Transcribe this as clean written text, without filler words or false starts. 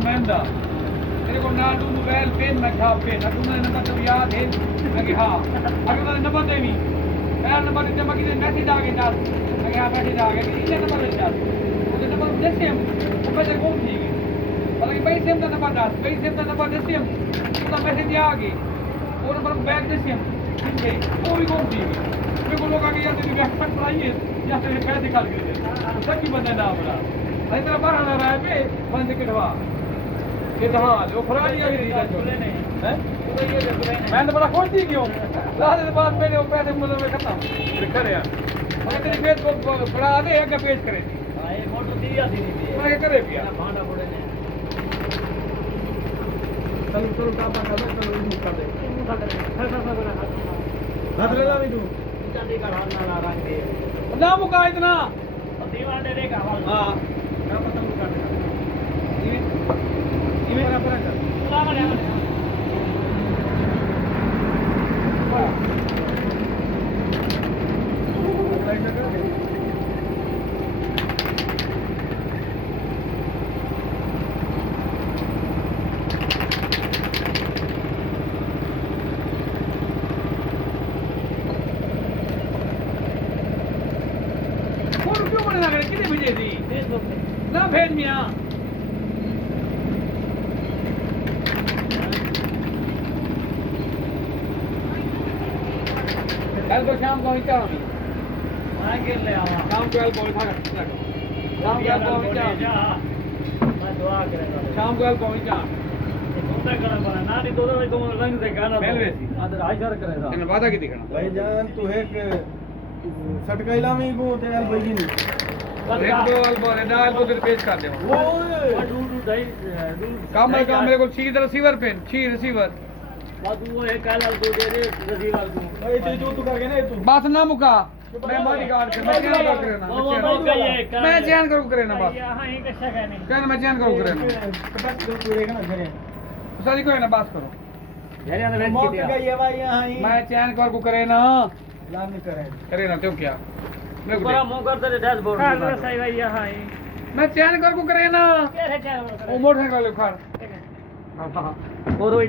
नुमाइंदा तेरे को ना तू मोबाइल पेन मैं खा पेन तू ने नंबर तो याद है मैं कि हां अगर मैं नंबर दे नहीं मैं नंबर दे मैं कि मैसेज आ गया ना मैं हां मैसेज आ गया कि ये नंबर है यार वो नंबर जैसे हम वो पैसे कौन थी हालांकि पैसे हम नंबर डाल पैसे हम नंबर जैसे हम तो मैसेज आ गई वो नंबर बैग जैसे हम ठीक है वो भी कौन थी मेरे को लोग आगे जाते हैं एक्सपर्ट पढ़ाइए या फिर पैसे निकाल के सच्ची बंदा ना बड़ा अरे तेरा 12,000 आया पे बंद कटवा ये तो हाँ जो खुरा लिया भी हैं मैं तो बड़ा खुश थी क्यों लास्ट के बाद मेरे पैसे मतलब में खत्म फिर करे यार अगर तेरी पेज को बढ़ा दे आगे पेज करे हां ये फोटो दिया थी मैं करे पिया भांडा पड़े ने चलो चलो काम कर दे चलो मुंह कर दे हाथ ले ला भी तू चांदी का हाथ ना रंग दे ना मुका इतना दीवार दे देगा हां क्या पता मुका दे ये मेरा पूरा कर चला ले कितने भेजे थी फेसबुक पे ना भेज मियाँ कल को शाम को पहुंचा आगे ले आवा शाम को कल पहुंचा शाम को पहुंचा मैं दुआ करेगा शाम को पहुंचा कोता करना पड़ा ना नहीं तो तुम रंग से गाना मेलवे सी आदर आइशर करेगा इन वादा की दिखना भाईजान तू है कि सटकैला में को तेल भाई नहीं रेड बॉल रेडाल को तेरे पेश कर दे वो डू दई काम मेरे को छी रिसीवर पेन छी रिसीवर बादू वो है काल को दे दे रसीवाल को भाई तू करके ना तू बस ना मुका मैं मारी गार्ड कर मैं चैन करू करे मैं चैन करू करे ना बस हां ये कैसा कहने कहना मैं चैन करू करे ना पटक दो तू रहेगा ना घरे सारी कोई ना बस करो घरे आने वेट मौत किया गई है भाई यहां ही मैं चैन करू करे ना लान करे करे ना तो क्या पूरा मुंह कर दे डैशबोर्ड हां सही भाई यहां ही मैं चैन करू करे ना क्या है क्या वो मोटरसाइकिल ले खाड़ हां और वो